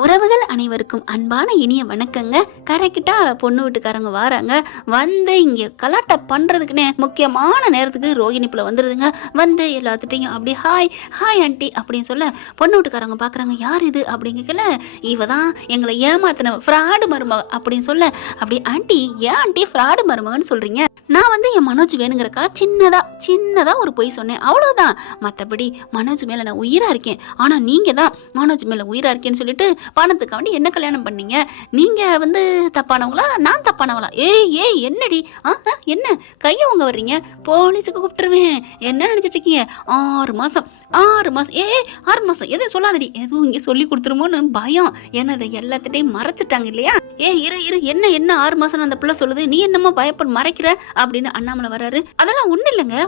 உறவுகள் அனைவருக்கும் அன்பான இனிய வணக்கங்க. கரெக்டா பொண்ணு வீட்டுக்காரங்க வராங்க. வந்து இங்கே கலாட்டா பண்ணுறதுக்குன்னே முக்கியமான நேரத்துக்கு ரோகிணி பிள்ளை வந்துடுதுங்க. வந்து எல்லாத்துட்டையும் அப்படி ஹாய் ஹாய் ஆண்டி அப்படின்னு சொல்ல பொண்ணு வீட்டுக்காரங்க பார்க்குறாங்க. யார் இது அப்படிங்கல, இவ தான் எங்களை ஏமாத்தின ஃப்ராடு மருமக அப்படின்னு சொல்ல, அப்படி ஆண்டி ஏன் ஆண்டி ஃப்ராடு மருமகன்னு சொல்கிறீங்க? நான் வந்து என் மனோஜ் வேணுங்கிறக்கா சின்னதாக ஒரு பொய் சொன்னேன், அவ்வளோதான். மற்றபடி மனோஜ் மேலே நான் உயிராக இருக்கேன். ஆனால் நீங்கள் தான் மனோஜ் மேலே உயிராக இருக்கேன்னு சொல்லிட்டு பணத்துக்காண்டி என்ன கல்யாணம் பண்ணீங்க? நீங்கள் வந்து தப்பானவங்களா, நான் தப்பானவங்களா? ஏய் என்னடி என்ன கையை உங்க வர்றீங்க? போலீஸுக்கு கூப்பிட்டுருவேன். என்ன நினச்சிட்டு இருக்கீங்க? 6 மாதம் 6 மாதம் எதுவும் சொல்லாதடி, எதுவும் இங்கே சொல்லி கொடுத்துருமோன்னு பயம். ஏன்னா அதை எல்லாத்திட்டையும் மறைச்சிட்டாங்க இல்லையா? இரு என்ன 6 மாதம் அந்த பிள்ளை சொல்லுது, நீ என்னமோ பயப்பட மறைக்கிற அப்படின்னு அண்ணாமலை வர்றாரு. அதெல்லாம் ஒன்றும் இல்லைங்க,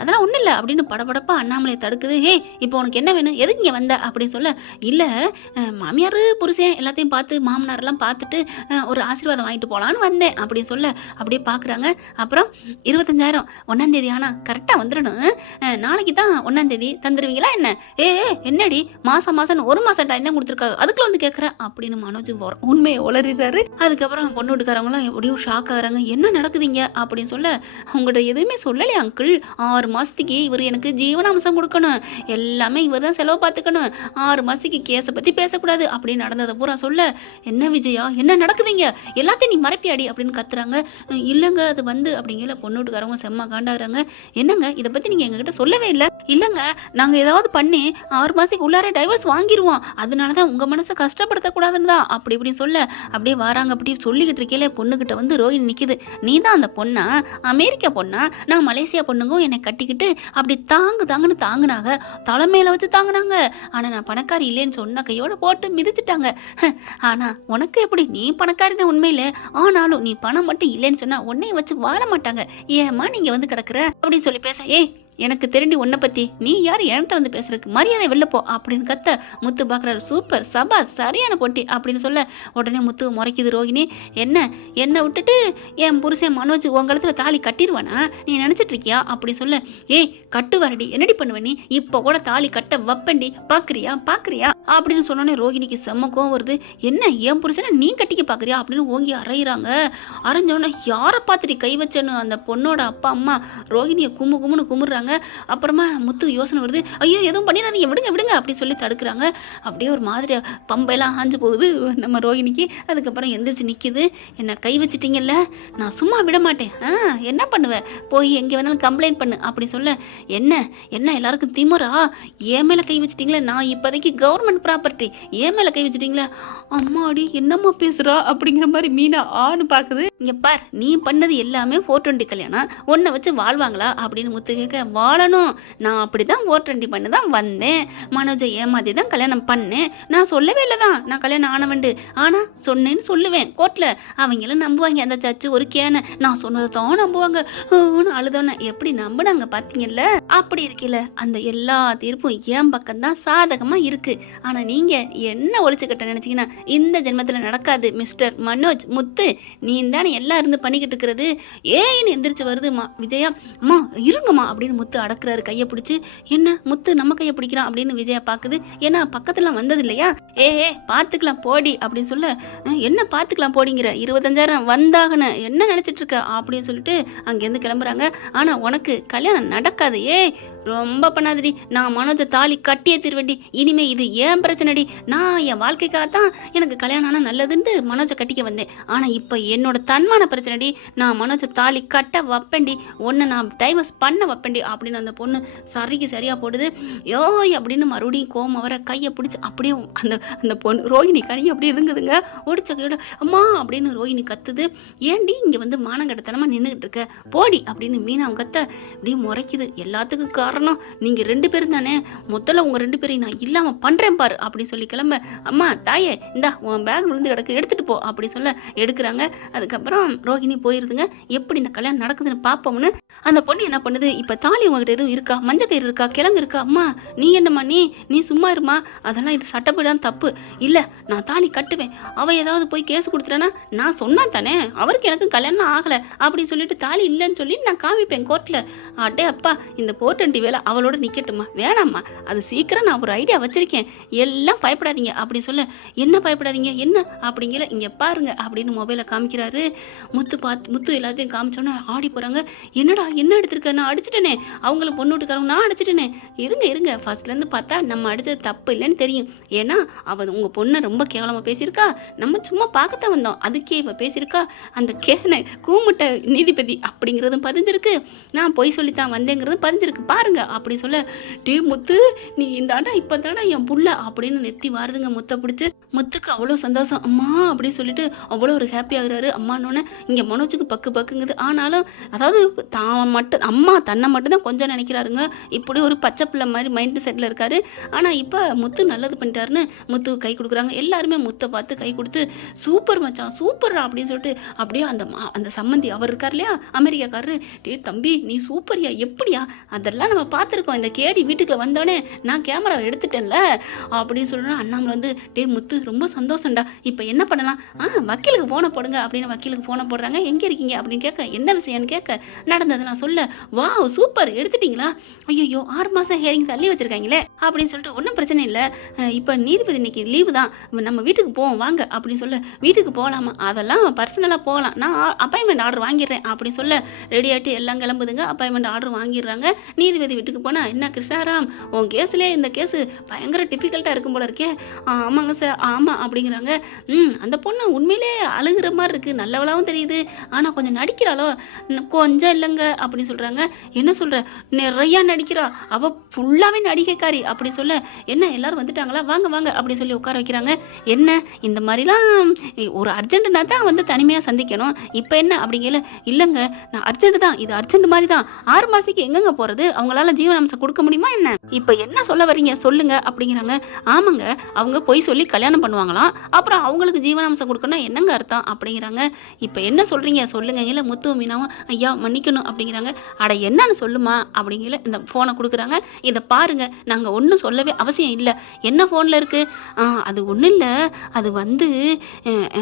அதெல்லாம் ஒன்றும் இல்லை அப்படின்னு படபடப்பா அண்ணாமலை தடுக்குது. இப்போ உனக்கு என்ன வேணும், எதுக்கு இங்கே வந்த அப்படின்னு சொல்ல, இல்லை மாமியார் புருஷன் எல்லாத்தையும் பார்த்து மாமனாரெல்லாம் பார்த்துட்டு ஒரு ஆசீர்வாதம் வாங்கிட்டு போகலான்னு வந்தேன் அப்படின்னு சொல்ல, அப்படியே பார்க்குறாங்க. அப்புறம் 25,000 1ஆம் தேதி ஆனால் கரெக்டாக வந்துடணும், நாளைக்கு தான் 1ஆம் தேதி தந்துடுவீங்களா என்ன? என்னடி மாதம் 1 மாதம் டைம் தான் கொடுத்துருக்காங்க, அதுக்குள்ள வந்து கேட்குறேன் அப்படின்னு மனோஜ் உண்மையை உளறிடுறாரு. அதுக்கப்புறம் பொண்ணு வீட்டுக்காரங்களாம் எப்படியும் ஷாக் ஆகிறாங்க. என்ன நடக்குதுங்க அப்படின்னு சொல்ல, உங்கள்கிட்ட எதுவுமே சொல்லலையே அங்கிள், 6 மாதத்துக்கு இவர் எனக்கு ஜீவனாம்சம் கொடுக்கணும், எல்லாமே இவர் தான் செலவு பார்த்துக்கணும், 6 மாதத்துக்கு கேஸை பற்றி பேசக்கூடாது அப்படின்னு நடந்ததை பூரா சொல்ல, என்ன விஜயா என்ன நடக்குதுங்க, எல்லாத்தையும் நீ மறைப்பியாடி அப்படின்னு கத்துறாங்க. இல்லைங்க அது வந்து அப்படிங்கிற பொண்ணு வீட்டுக்காரங்க செம்ம காண்டாகிறாங்க. என்னங்க இதை பற்றி நீங்கள் எங்ககிட்ட சொல்லவே இல்லை? இல்லைங்க நாங்கள் ஏதாவது பண்ணி 6 மாதத்துக்கு உள்ளாரே டைவர்ஸ் வாங்கிடுவோம், அதனால தான் உங்கள் மனசை கஷ்டப்படுத்தக்கூடாதுன்னு தான் அப்படி இப்படின்னு சொல்ல, அப்படியே வராங்க. அப்படி சொல்லிக்கிட்டு இருக்கீங்களே பொண்ணுக்கிட்ட வந்து ரோஹிணி நிற்கிது. நீ தான் அந்த பொண்ணா, அமெரிக்கா பொண்ணா? நான் மலேசியா பொண்ணுங்க என்னை கட்டிக்கிட்டு அப்படி தாங்குன்னு தாங்குனாங்க, தலைமையில வச்சு தாங்குனாங்க. ஆனால் நான் பணக்காரி இல்லைன்னு சொன்ன கையோட போட்டு மிதிச்சிட்டாங்க. ஆனா உனக்கு எப்படி, நீ பணக்காரி தான் உண்மையில, ஆனாலும் நீ பணம் மட்டும் இல்லைன்னு சொன்னா உன்னைய வச்சு வாழ மாட்டாங்க. ஏமா நீங்க வந்து கிடக்குற அப்படின்னு சொல்லி பேச, எனக்கு தெரிஞ்சு உன்னை பத்தி நீ யார் என்கிட்ட வந்து பேசுறதுக்கு, மரியாதை வெளிலப்போ அப்படின்னு கத்த முத்து பார்க்குறாரு. சூப்பர் சபா சரியான போட்டி அப்படின்னு சொல்ல, உடனே முத்து முறைக்குது ரோகிணி. என்னை விட்டுட்டு என் புருஷன் மனோஜ் உங்களத்துல தாலி கட்டிடுவானா நீ நினைச்சிட்டு இருக்கியா அப்படின்னு சொல்ல, கட்டு வரடி, என்னடி பண்ணுவ நீ, இப்போ கூட தாலி கட்ட வப்பண்டி, பாக்குறியா அப்படின்னு சொன்னோன்னே ரோகிணிக்கு செம்ம கோவம் வருது. என்ன என் புருஷனை நீ கட்டிக்க பாக்குறியா அப்படின்னு ஓங்கி அரைகிறாங்க. அரைஞ்சோடனே யாரை பார்த்துட்டு கை வச்சேன்னு அந்த பொண்ணோட அப்பா அம்மா ரோகிணியை கும்முன்னு கும்பிடுறாங்க. அப்புறமா முத்து யோசனை வருது, ஐயோ எதுவும் பண்ணிடாதீங்க, விடுங்க அப்படின்னு சொல்லி தடுக்கிறாங்க. அப்படியே ஒரு மாதிரி பம்பையெல்லாம் ஆஞ்சு போகுது நம்ம ரோகிணிக்கு. அதுக்கப்புறம் எந்திரிச்சு நிற்கிது. என்ன கை வச்சிட்டீங்கல்ல, நான் சும்மா விட மாட்டேன், என்ன பண்ணுவேன், போய் எங்கே வேணாலும் கம்ப்ளைண்ட் பண்ணு அப்படி சொல்ல, என்ன எல்லாருக்கும் திமுறா, என் மேலே கை வச்சிட்டீங்களே, நான் இப்போதைக்கு கவர்மெண்ட் ப்ராப்பர்ட்டி, என் மேலே கை வச்சிட்டீங்களே, அம்மாடி என்னம்மா பேசுகிறா அப்படிங்கிற மாதிரி மீனா ஆன்னு பார்க்குது. இங்கே பார், நீ பண்ணது எல்லாமே 420 கல்யாணம், உன்னை வச்சு வாழ்வாங்களா அப்படின்னு முத்து கேட்க, வாழணும், நான் அப்படி தான் 420 பண்ணி தான் வந்தேன், மனோஜை ஏமாதி தான் கல்யாணம் பண்ணேன், நான் சொல்லவே இல்லை தான் நான் கல்யாணம் ஆனவண்டு, ஆனால் சொன்னேன்னு சொல்லுவேன் கோர்ட்டில், அவங்களும் நம்புவாங்க, அந்த சச்சு ஒரு கேனை நான் சொன்னதை தான் நம்புவாங்க, அழுதோன்னு எப்படி நம்பினாங்க பார்த்தீங்கல்ல. அப்படி இருக்கல அந்த எல்லா தீர்ப்பும் என் பக்கம்தான் சாதகமாக இருக்குது. ஆனால் நீங்கள் என்ன ஒழிச்சுக்கிட்ட நினச்சிங்கன்னா இந்த ஜென்மத்தில் நடக்காது மிஸ்டர் மனோஜ். முத்து நீ தானே எல்லாம் இருந்து பண்ணிக்கிட்டு இருக்கிறது, ஏன்னு எந்திரிச்சு வருதுமா விஜயா. அம்மா இருங்கம்மா அப்படின்னு முத்து அடக்குறாரு கையை பிடிச்சி. என்ன முத்து நம்ம கையை பிடிக்கிறான் அப்படின்னு விஜயா பார்க்குது. ஏன்னா பக்கத்துலாம் வந்தது இல்லையா. பார்த்துக்கலாம் போடி அப்படின்னு சொல்ல, என்ன பார்த்துக்கலாம் போடிங்கிற, 25,000 வந்தாகணும் என்ன நினச்சிட்டு இருக்க அப்படின்னு சொல்லிட்டு அங்கேருந்து கிளம்புறாங்க. ஆனால் உனக்கு கல்யாணம் நடக்காது, ரொம்ப பண்ணாதடி, நான் மனோஜை தாலி கட்டியே திருவண்டி, இனிமே இது ஏன் பிரச்சனைடி, நான் என் வாழ்க்கைக்காகத்தான் எனக்கு கல்யாணம் ஆனால் நல்லதுன்ட்டு மனோஜை கட்டிக்க வந்தேன், ஆனால் இப்போ என்னோட தன்மான பிரச்சனைடி, நான் மனோஜை தாலி கட்ட வப்பண்டி, ஒன்று நான் டைவர்ஸ் பண்ண வப்பண்டி அப்படின்னு அந்த பொண்ணு சரியாக போடுது. அப்படின்னு மறுபடியும் கோவம் வர கையை பிடிச்சி அப்படியே அந்த பொண்ணு ரோஹிணி கனி அப்படியே இருங்குதுங்க. ஓடிச்ச கையோட அம்மா அப்படின்னு ரோஹிணி கத்துது. ஏன்டி இங்கே வந்து மானங்கடத்தனமாக நின்றுக்கிட்டு இருக்க, போடி அப்படின்னு மீனா கத்த அப்படியே முறைக்குது. எல்லாத்துக்கும் காரணம் நீங்கள் 2 பேரும் தானே, முதல்ல உங்கள் 2 பேரையும் நான் இல்லாமல் பண்ணுறேன் பாரு அப்படின்னு சொல்லி கிளம்ப, அம்மா தாயே இந்தா உன் பேக் விழுந்து கிடக்கு எடுத்துகிட்டு போ அப்படி சொல்ல எடுக்கிறாங்க. அதுக்கப்புறம் ரோஹிணி போயிருதுங்க. எப்படி இந்த கல்யாணம் நடக்குதுன்னு பார்ப்போம்னு அந்த பொண்ணு என்ன பண்ணுது, இப்போ தாலி உங்ககிட்ட எதுவும் இருக்கா, மஞ்சள் கயிறு இருக்கா, கிழங்கு இருக்கா, அம்மா நீ என்னம்மா நீ சும்மா இருமா, அதெல்லாம் இது சட்டப்படிதான் தப்பு, இல்லை நான் தாலி கட்டுவேன், அவள் ஏதாவது போய் கேஸ் கொடுத்துட்டானா நான் சொன்னா தானே, அவருக்கு எனக்கு கல்யாணம் ஆகலை அப்படின்னு சொல்லிட்டு தாலி இல்லைன்னு சொல்லி நான் காமிப்பேன் கோர்ட்டில். அட்டே அப்பா இந்த 420 வேலை அவளோட நிற்கட்டுமா, வேணாம்மா, அது சீக்கிரம் நான் ஒரு ஐடியா வச்சுருக்கேன், எல்லாம் பயப்படாதீங்க அப்படின்னு சொல்ல, என்ன பயப்படாதீங்க என்ன அப்படிங்கிற, இங்கே பாருங்க அப்படின்னு மொபைலை காமிக்கிறாரு. முத்து எல்லாத்தையும் காமிச்சோன்னே ஆடி போகிறாங்க. என்னடா என்ன எடுத்திருக்க, நான் அடிச்சிட்டேனே, அவங்கள பொண்ணு வீட்டுக்காரங்க நான் அடிச்சிட்டேனே. இருங்க ஃபர்ஸ்ட்லேருந்து பார்த்தா நம்ம அடித்தது தப்பு இல்லைன்னு தெரியும். ஏன்னா அவள் உங்கள் பொண்ணை ரொம்ப கேவலமாக பேசியிருக்கா, நம்ம சும்மா பார்க்கத்தான் வந்தோம், அதுக்கே இவள் பேசியிருக்கா, அந்த கூமுட்ட நீதிபதி அப்படிங்கிறதும் பதிஞ்சிருக்கு, நான் பொய் சொல்லித்தான் வந்தேங்கிறதும் பதிஞ்சிருக்கு பாருங்க அப்படி சொல்ல, டே முத்து நீ இந்த ஆண்டா இப்போ தானே என் புள்ள அப்படின்னு நெத்தி வாருதுங்க. முத்தை பிடிச்சி முத்துக்கு அவ்வளோ சந்தோஷம், அம்மா அப்படின்னு சொல்லிட்டு அவ்வளோ ஒரு ஹாப்பி ஆகுறாரு. அம்மானோன்னே இங்கே மனோஜுக்கு பக்குங்குது. ஆனாலும் அதாவது தான் மட்டும் அம்மா தன்னை மட்டும்தான் கொஞ்சம் நினைக்கிறாருங்க. இப்படி ஒரு பச்சை பிள்ளை மாதிரி மைண்ட் செட்டில் இருக்காரு. ஆனால் இப்போ முத்து நல்லது பண்ணிட்டாருன்னு முத்துக்கு கை கொடுக்குறாங்க. எல்லாருமே முத்தை பார்த்து கை கொடுத்து சூப்பர் மச்சான் சூப்பர் அப்படின்னு சொல்லிட்டு அப்படியே அந்த சம்மந்தி அவர் இருக்கார் இல்லையா அமெரிக்காக்காரரு, டே தம்பி நீ சூப்பரியா எப்படியா, அதெல்லாம் நம்ம பார்த்துருக்கோம், இந்த கேடி வீட்டுக்குள்ள வந்தோடனே நான் கேமராவை எடுத்துட்டேன்ல அப்படின்னு சொல்கிறேன். அண்ணாமலை வந்து டே முத்து ரொம்ப சந்தோஷம்டா, இப்போ என்ன பண்ணலாம், வக்கீலுக்கு ஃபோனை போடுங்க அப்படின்னு வக்கீலுக்கு ஃபோனை போடுறாங்க. எங்கே இருக்கீங்க அப்படின்னு கேட்க, என்ன விஷயம்னு கேட்க, நடந்தது நான் சொல்ல, வா சூப்பர் எடுத்துட்டீங்களா, ஐயோ 6 மாதம் ஹியரிங் தள்ளி வச்சுருக்காங்களே அப்படின்னு சொல்லிட்டு, ஒன்றும் பிரச்சனை இல்லை, இப்போ நீதிபதி இன்னைக்கு லீவு தான், நம்ம வீட்டுக்கு போவோம் வாங்க அப்படின்னு சொல்ல, வீட்டுக்கு போகலாமா, அதெல்லாம் பர்சனலாக போகலாம், நான் அப்பாயின்மெண்ட் ஆர்டர் வாங்கிடுறேன் அப்படின்னு சொல்ல, ரெடி ஆகிட்டு எல்லாம் கிளம்புதுங்க. Appointment order வாங்கிடுறாங்க. நீதிபதி வீட்டுக்கு போனால், என்ன கிருஷ்ணாராம் உன் கேஸ்லேயே இந்த கேஸு பயங்கர டிஃபிகல்ட்டாக இருக்கும் போல இருக்கே, ஆமாங்க சார் ஆமாம் அப்படிங்கிறாங்க. அந்த பொண்ணு உண்மையிலே அழுகிற மாதிரி இருக்குது, நல்லவளாகவும் தெரியுது, ஆனால் கொஞ்சம் நடிக்கிறாளோ, கொஞ்சம் இல்லைங்க அப்படின்னு சொல்கிறாங்க. என்ன சொல்கிற, நிறையா நடிக்கிறா, அவள் ஃபுல்லாகவே நடிகைக்காரி அப்படி சொல்ல, என்ன எல்லாரும் வந்துட்டாங்களா வாங்க வாங்க அப்படி சொல்லி உட்கார வைக்கிறாங்க. என்ன இந்த மாதிரிலாம் ஒரு அர்ஜென்ட்னா தான் வந்து தனிமையாக சந்திக்கணும், இப்போ என்ன அப்படிங்கல, இல்லைங்க நான் அர்ஜென்ட் தான், இது அர்ஜென்ட் மாதிரி தான், 6 மாதத்துக்கு எங்கெங்க போகிறது, அவங்களால ஜீவனாம்சம் கொடுக்க முடியுமா என்ன, இப்போ என்ன சொல்ல வரீங்க சொல்லுங்க அப்படிங்கிறாங்க. ஆமாங்க அவங்க பொய் சொல்லி கல்யாணம் பண்ணுவாங்களாம், அப்புறம் அவங்களுக்கு ஜீவனாம்சம் கொடுக்கணும் என்னங்க அர்த்தம் அப்படிங்கிறாங்க. இப்போ என்ன சொல்கிறீங்க சொல்லுங்க. இல்லை முத்து மீனாவும் ஐயா மன்னிக்கணும் அப்படிங்கிறாங்க. அட என்னன்னு சொல்லுமா அப்படிங்கிற இந்த ஃபோனை கொடுக்குறாங்க. இதை பாருங்க நாங்கள் ஒன்றும் சொல்லவே அவசியம் இல்லை, என்ன ஃபோனில் இருக்குது, அது ஒன்றும் இல்லை, அது வந்து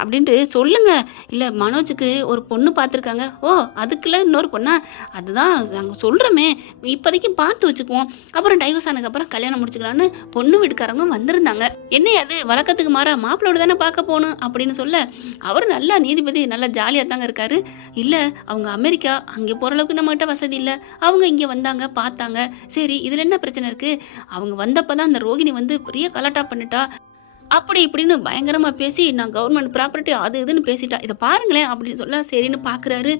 அப்படின்ட்டு சொல்லுங்க. இல்லை மனோஜுக்கு ஒரு பொண்ணு பார்த்துருக்காங்க. ஓ அதுக்குள்ள இன்னொரு பொண்ணா, அதுதான் நாங்கள் சொல்கிறோமே, இப்போதைக்கு பார்த்து வச்சுக்குவோம், அப்புறம் டைவர்ஸ் ஆனதுக்கப்புறம் கல்யாணம் முடிச்சுக்கலான்னு பொண்ணு வீட்டுக்காரங்க வந்திருந்தாங்க. என்ன அது வழக்கத்துக்கு மாறா மாப்பிள்ளோட தானே பார்க்க போகணும் அப்படின்னு சொல்ல, அவர் நல்லா நீதிபதி நல்லா ஜாலியாக தாங்க இருக்காரு. இல்லை அவங்க அமெரிக்கா, அங்கே போகிற அளவுக்கு நம்மகிட்ட வசதி இல்லை, அவங்க இங்கே வந்தாங்க பார்த்தாங்க, சரி இதில் என்ன பிரச்சனை இருக்குது, அவங்க வந்தப்போ தான் அந்த ரோகிணி வந்து பெரிய கலாட்டா பண்ணிட்டா, அப்படி இப்படின்னு பயங்கரமாக பேசி நான் கவர்மெண்ட் ப்ராப்பர்ட்டி அது இதுன்னு பேசிட்டா, இதை பாருங்களேன் அப்படின்னு சொல்ல, சரின்னு பார்க்குறாரு.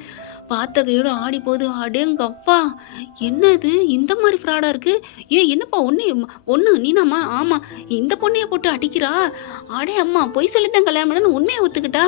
பார்த்த கையோட ஆடி போகுது. அடேங்கப்பா என்னது இந்த மாதிரி ஃப்ராடாக இருக்குது, என்னப்பா ஒன்று நீனாம்மா, ஆமாம் இந்த பொண்ணையை போட்டு அடிக்கிறா, அடே அம்மா பொய் சொல்லித்தான் கல்யாணம் பண்ணு உண்மையை ஒத்துக்கிட்டா,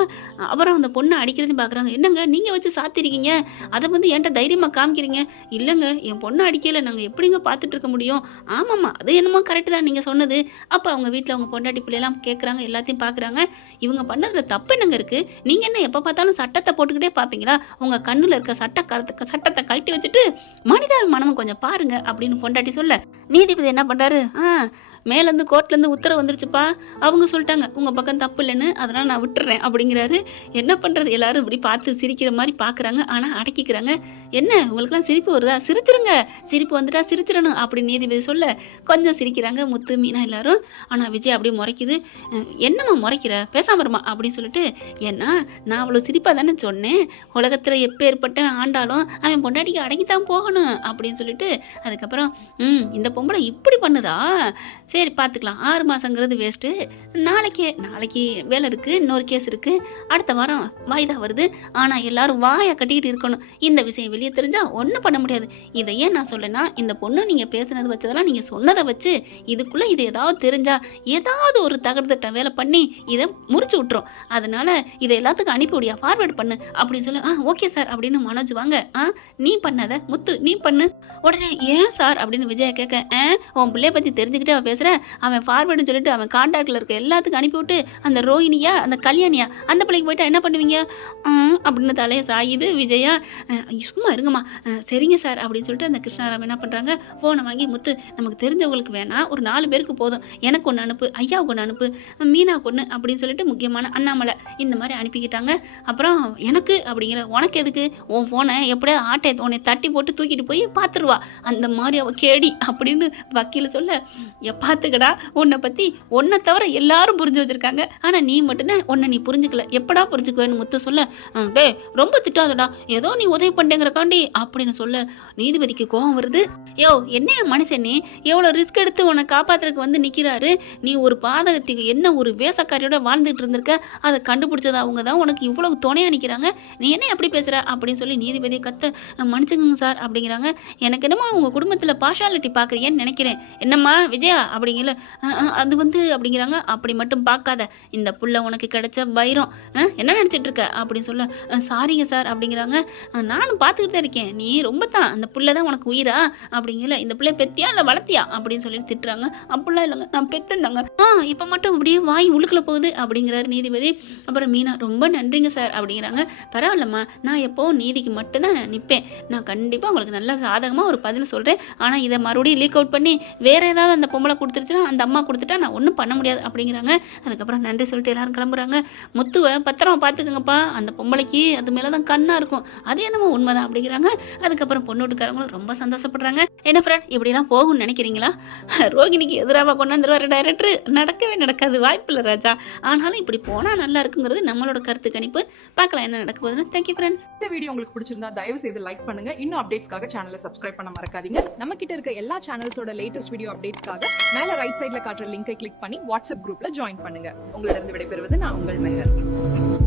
அப்புறம் அந்த பொண்ணை அடிக்கிறதுன்னு பார்க்குறாங்க. என்னங்க நீங்கள் வச்சு சாத்திருக்கீங்க, அதை வந்து என்கிட்ட தைரியமாக காமிக்கிறீங்க. இல்லைங்க என் பொண்ணை அடிக்கலை, நாங்கள் எப்படிங்க பார்த்துட்டு இருக்க முடியும், ஆமாம்மா அது என்னமோ கரெக்டு தான் நீங்கள் சொன்னது. அப்போ அவங்க வீட்டில் அவங்க பொண்டாட்டி பிள்ளையெல்லாம் கேட்குறாங்க, எல்லாத்தையும் பார்க்குறாங்க. இவங்க பண்ணதில் தப்பு என்னங்க இருக்குது, நீங்கள் என்ன எப்போ பார்த்தாலும் சட்டத்தை போட்டுக்கிட்டே பார்ப்பீங்களா, உங்கள் கண்ணில் இருக்க சட்டத்தை கழட்டி வச்சுட்டு மனிதாபிமானம் கொஞ்சம் பாருங்க அப்படின்னு பொண்டாட்டி சொல்ல, நீதிபதி என்ன பண்றாரு, மேலேருந்து கோர்ட்லேருந்து உத்தரவு வந்துருச்சுப்பா, அவங்க சொல்லிட்டாங்க உங்கள் பக்கம் தப்பு இல்லைன்னு, அதனால் நான் விட்டுறேன் அப்படிங்கிறாரு. என்ன பண்ணுறது, எல்லாரும் இப்படி பார்த்து சிரிக்கிற மாதிரி பார்க்குறாங்க, ஆனால் அடக்கிக்கிறாங்க. என்ன உங்களுக்குலாம் சிரிப்பு வருதா, சிரிச்சிருங்க, சிரிப்பு வந்துட்டா சிரிச்சிடணும் அப்படின்னு நீதிபதி சொல்ல கொஞ்சம் சிரிக்கிறாங்க முத்து மீனா எல்லாரும். ஆனால் விஜய் அப்படியே முறைக்குது, என்னம்மா முறைக்கிற பேசாம இருமா அப்படின்னு சொல்லிட்டு, ஏன்னா நான் அவ்வளோ சிரிப்பாக தானே சொன்னேன், உலகத்தில் எப்பேற்பட்ட ஆண்டாலும் அவன் பொண்டாட்டிக்கு அடங்கித்தான் போகணும் அப்படின்னு சொல்லிட்டு, அதுக்கப்புறம் இந்த பொம்பளை இப்படி பண்ணுதா, சரி பார்த்துக்கலாம், 6 மாதங்கிறது வேஸ்ட்டு, நாளைக்கு வேலை இருக்குது, இன்னொரு கேஸ் இருக்குது, அடுத்த வாரம் வாய்தா வருது, ஆனால் எல்லாரும் வாயை கட்டிக்கிட்டு இருக்கணும், இந்த விஷயம் வெளியே தெரிஞ்சால் ஒன்றும் பண்ண முடியாது. இதை ஏன் நான் சொல்லனா, இந்த பொண்ணு நீங்கள் பேசுனது வச்சதெல்லாம் நீங்கள் சொன்னதை வச்சு இதுக்குள்ளே இது ஏதாவது தெரிஞ்சால் ஏதாவது ஒரு தகடுதட்ட வேலை பண்ணி இதை முறிச்சு விட்டுரும், அதனால் இதை எல்லாத்துக்கும் அனுப்பிவிடியா ஃபார்வேர்டு பண்ணு அப்படின்னு சொல்லி, ஓகே சார் அப்படின்னு மனோஜ் வாங்க, நீ பண்ணாத முத்து நீ பண்ணு. உடனே ஏன் சார் அப்படின்னு விஜயா கேட்க, உன் பிள்ளைய பற்றி தெரிஞ்சுக்கிட்டே அவன் பேசுகிறேன், அவன் ஃபார்வேர்டுன்னு சொல்லிட்டு அவன் கான்டாக்டில் இருக்க எல்லாத்துக்கும் அனுப்பிவிட்டு அந்த ரோஹிணியா அந்த கல்யாணியா அந்த பிள்ளைக்கு போயிட்டா என்ன பண்ணுவீங்க அப்படின்னு தலையை சாயுது விஜயா. சும்மா சும்மா இருங்கம்மா சரிங்க சார் அப்படின்னு சொல்லிட்டு அந்த கிருஷ்ணாராம் என்ன பண்ணுறாங்க, ஃபோனை வாங்கி முத்து நமக்கு தெரிஞ்சவங்களுக்கு வேணாம், ஒரு 4 பேருக்கு போதும், எனக்கு ஒன்று அனுப்பு, ஐயாவுக்கு ஒன்று அனுப்பு, மீனாவுக்கு ஒன்று அப்படின்னு சொல்லிட்டு முக்கியமான அண்ணாமலை இந்த மாதிரி அனுப்பிக்கிட்டாங்க. அப்புறம் எனக்கு அப்படிங்கிற உனக்கு எதுக்கு, உன் ஃபோனை எப்படியா ஆட்டை உன்னை தட்டி போட்டு தூக்கிட்டு போய் பார்த்துருவா, அந்த மாதிரி அவள் கேடி அப்படின்னு வக்கீல் சொல்ல, பார்த்துக்கடா உன்னை பற்றி உன்னை தவிர எல்லாரும் புரிஞ்சு வச்சுருக்காங்க, ஆனால் நீ மட்டும்தான் உன்னை நீ புரிஞ்சுக்கல, எப்படா புரிஞ்சுக்குவேன்னு முத்து சொல்ல, டே ரொம்ப திட்டாதடா, ஏதோ நீ உதவி பண்ணுறேங்கிறக்காண்டி அப்படின்னு சொல்ல நீதிபதிக்கு கோபம் வருது. யோ என்ன மனுஷன் நீ எவ்வளோ ரிஸ்க் எடுத்து உன்னை காப்பாற்றுறதுக்கு வந்து நிற்கிறாரு, நீ ஒரு பாதகத்துக்கு என்ன ஒரு வேசக்காரியோட வாழ்ந்துட்டு இருந்திருக்க, அதை கண்டுபிடிச்சது அவங்க தான் உனக்கு இவ்வளவு துணையாக நிற்கிறாங்க, நீ என்ன எப்படி பேசுகிற அப்படின்னு சொல்லி நீதிபதியை மன்னிச்சுங்க சார் அப்படிங்கிறாங்க. எனக்கு என்னமோ உங்கள் குடும்பத்தில் பார்ஷாலிட்டி பார்க்குறீங்கன்னு நினைக்கிறேன், என்னம்மா விஜயா அப்படிங்கல, அது வந்து அப்படிங்கிறாங்க. அப்படி மட்டும் பார்க்காத, இந்த புள்ள உனக்கு கிடைச்ச வைரம், என்ன நினச்சிட்டு இருக்க அப்படின்னு சொல்ல, சாரிங்க சார் அப்படிங்கிறாங்க. நானும் பார்த்துக்கிட்டு தான் இருக்கேன், நீ ரொம்ப தான் அந்த புள்ள தான் உனக்கு உயிரா அப்படிங்கல, இந்த பிள்ளை பெத்தியா இல்லை வளர்த்தியா அப்படின்னு சொல்லி திட்டுறாங்க. அப்படிலாம் இல்லைங்க, நான் பெத்தந்தாங்க, இப்போ மட்டும் அப்படியே வாய் உழுக்குல போகுது அப்படிங்கிறாரு நீதிபதி. அப்புறம் மீனா ரொம்ப நன்றிங்க சார் அப்படிங்கிறாங்க. பரவாயில்லம்மா, நான் எப்போவும் நீதிக்கு மட்டும்தான் நிற்பேன், நான் கண்டிப்பாக உங்களுக்கு நல்ல சாதகமாக ஒரு பதில் சொல்கிறேன், ஆனால் இதை மறுபடியும் லீக் அவுட் பண்ணி வேறு ஏதாவது அந்த பொம்பளை கொடுத்துருச்சுன்னா, அந்த அம்மா கொடுத்துட்டா நான் ஒன்றும் பண்ண முடியாது அப்படிங்கிறாங்க. அதுக்கப்புறம் நன்றி சொல்லிட்டு எல்லாரும் கிளம்புறாங்க. முத்துவை பத்திரமா பார்த்துக்கங்கப்பா, அந்த பொம்பளைக்கு அது மேலே தான் கண்ணாக இருக்கும், அது என்னமோ உண்மைதான் அப்படிங்கிறாங்க. அதுக்கப்புறம் பொண்ணு வீட்டுக்காரங்களும் ரொம்ப சந்தோஷப்படுறாங்க. என்ன ஃப்ரெண்ட் இப்படிலாம் போகும்னு நினைக்கிறீங்களா? ரோகிணிக்கு எதிராக கொண்டாந்துருவார் டைரக்டர், நடக்கவே நடக்காது, வாய்ப்பு இல்லை ராஜா. ஆனாலும் இப்படி போனால் நல்லா இருக்குங்கிறது நம்மளோட கருத்து கணிப்பு. பார்க்கலாம் என்ன நடக்க போகுதுன்னு. Thank you friends. இந்த வீடியோ உங்களுக்கு பிடிச்சிருந்தா தயவு செய்து லைக் பண்ணுங்க. இன்னும் அப்டேட்ஸ்க்காக சேனலை சப்ஸ்கிரைப் பண்ண மறக்காதீங்க. நம்ம கிட்ட இருக்க எல்லா சேனல்ஸோட லேட்டஸ்ட் வீடியோ அப்டேட்ஸ்க்காக மேல ரைட் சைடுல காட்டுற லிங்கை கிளிக் பண்ணி வாட்ஸ்அப் குரூப்ல ஜாயின் பண்ணுங்க. உங்களிடம் விடைபெறுவது நான் உங்கள் மெஹர்.